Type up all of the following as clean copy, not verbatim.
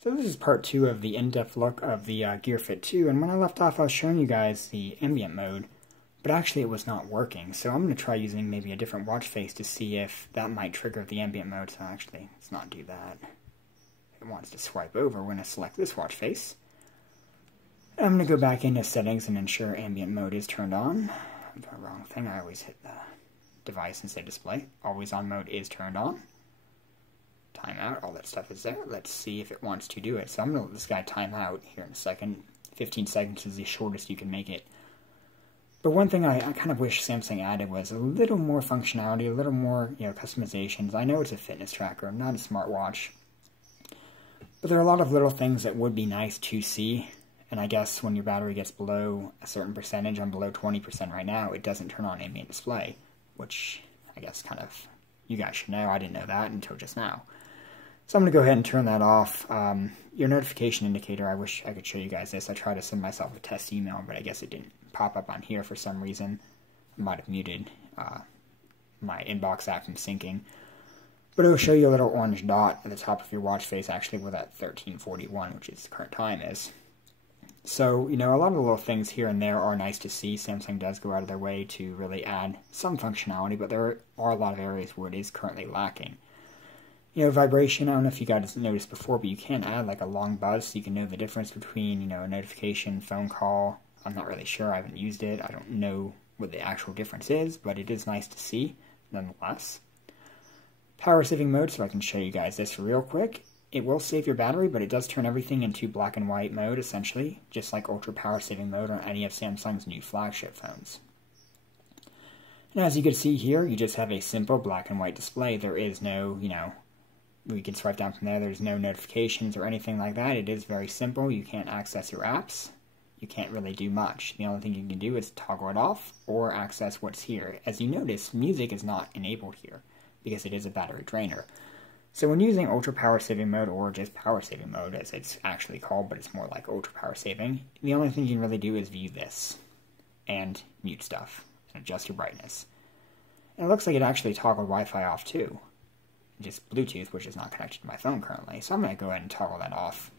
So this is part 2 of the in-depth look of the Gear Fit 2, and when I left off I was showing you guys the ambient mode, but actually it was not working, so I'm going to try using maybe a different watch face to see if that might trigger the ambient mode. So actually, let's not do that. If it wants to swipe over, we're going to select this watch face. I'm going to go back into settings and ensure ambient mode is turned on. I'm doing the wrong thing, I always hit the device and say display. Always on mode is turned on. Timeout, all that stuff is there. Let's see if it wants to do it. So I'm going to let this guy time out here in a second. 15 seconds is the shortest you can make it. But one thing I kind of wish Samsung added was a little more functionality, a little more customizations. I know it's a fitness tracker, not a smartwatch. But there are a lot of little things that would be nice to see. And I guess when your battery gets below a certain percentage, I'm below 20% right now, it doesn't turn on ambient display. Which I guess kind of you guys should know. I didn't know that until just now. So I'm going to go ahead and turn that off. Your notification indicator, I wish I could show you guys this. I tried to send myself a test email, but I guess it didn't pop up on here for some reason. I might have muted my inbox app from syncing. But it will show you a little orange dot at the top of your watch face, actually where that 1341, which is the current time, is. So, a lot of the little things here and there are nice to see. Samsung does go out of their way to really add some functionality, but there are a lot of areas where it is currently lacking. Vibration, I don't know if you guys noticed before, but you can add like a long buzz so you can know the difference between, a notification, phone call. I'm not really sure, I haven't used it. I don't know what the actual difference is, but it is nice to see, nonetheless. Power saving mode, so I can show you guys this real quick. It will save your battery, but it does turn everything into black and white mode, essentially, just like ultra power saving mode on any of Samsung's new flagship phones. And as you can see here, you just have a simple black and white display. There is no, we can swipe down from there. There's no notifications or anything like that. It is very simple. You can't access your apps. You can't really do much. The only thing you can do is toggle it off or access what's here. As you notice, music is not enabled here because it is a battery drainer. So when using ultra power saving mode, or just power saving mode as it's actually called, but it's more like ultra power saving, the only thing you can really do is view this and mute stuff and adjust your brightness. And it looks like it actually toggled Wi-Fi off too. Just Bluetooth, which is not connected to my phone currently. So I'm going to go ahead and toggle that off.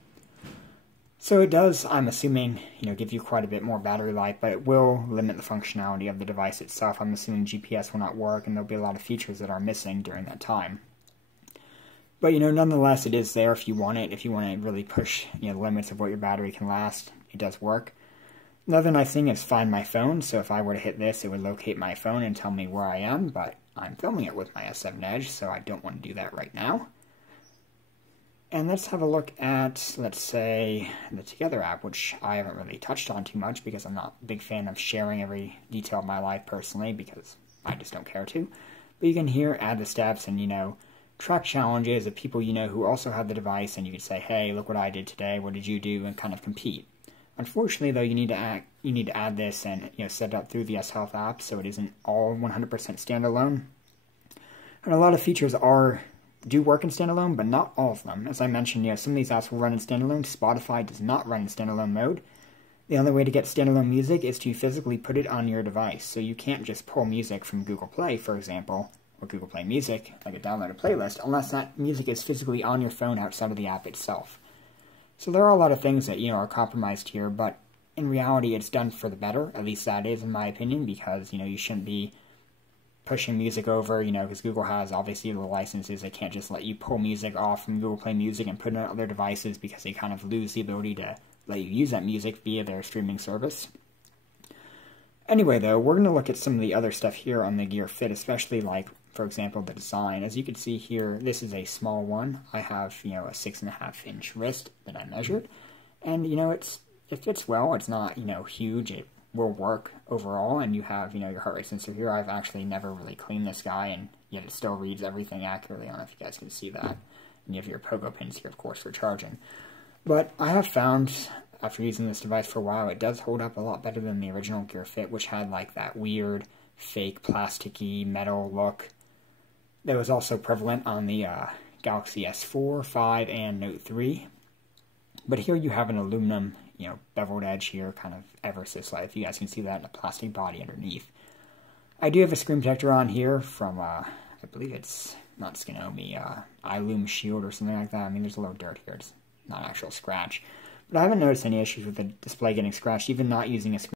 So it does, I'm assuming, give you quite a bit more battery life, but it will limit the functionality of the device itself. I'm assuming GPS will not work, and there'll be a lot of features that are missing during that time. But, nonetheless, it is there if you want it. If you want to really push, the limits of what your battery can last, it does work. Another nice thing is Find My Phone. So if I were to hit this, it would locate my phone and tell me where I am, but I'm filming it with my S7 Edge, so I don't want to do that right now. And let's have a look at, let's say, the Together app, which I haven't really touched on too much because I'm not a big fan of sharing every detail of my life personally because I just don't care to. But you can here add the steps and, track challenges of people who also have the device, and you can say, hey, look what I did today, what did you do, and kind of compete. Unfortunately, though, you need to add this and set it up through the S Health app, so it isn't all 100% standalone. And a lot of features do work in standalone, but not all of them. As I mentioned, some of these apps will run in standalone. Spotify does not run in standalone mode. The only way to get standalone music is to physically put it on your device. So you can't just pull music from Google Play, for example, or Google Play Music, like a downloaded playlist, unless that music is physically on your phone outside of the app itself. So there are a lot of things that, are compromised here, but in reality it's done for the better. At least that is, in my opinion, because, you shouldn't be pushing music over, because Google has, obviously, the licenses. They can't just let you pull music off from Google Play Music and put it on other devices because they kind of lose the ability to let you use that music via their streaming service. Anyway, though, we're going to look at some of the other stuff here on the Gear Fit, especially like, for example, the design. As you can see here, this is a small one. I have, a 6.5-inch wrist that I measured. And, it fits well. It's not, huge. It will work overall. And you have, your heart rate sensor here. I've actually never really cleaned this guy, and yet it still reads everything accurately. I don't know if you guys can see that. And you have your pogo pins here, of course, for charging. But I have found, after using this device for a while, it does hold up a lot better than the original Gear Fit, which had like that weird, fake, plasticky metal look that was also prevalent on the Galaxy S4, 5, and Note 3. But here you have an aluminum, beveled edge here, kind of ever so slight. If you guys can see that, and a plastic body underneath. I do have a screen protector on here from, I believe it's not Skinomi, iLume Shield or something like that. I mean, there's a little dirt here. It's not actual scratch. But I haven't noticed any issues with the display getting scratched, even not using a screen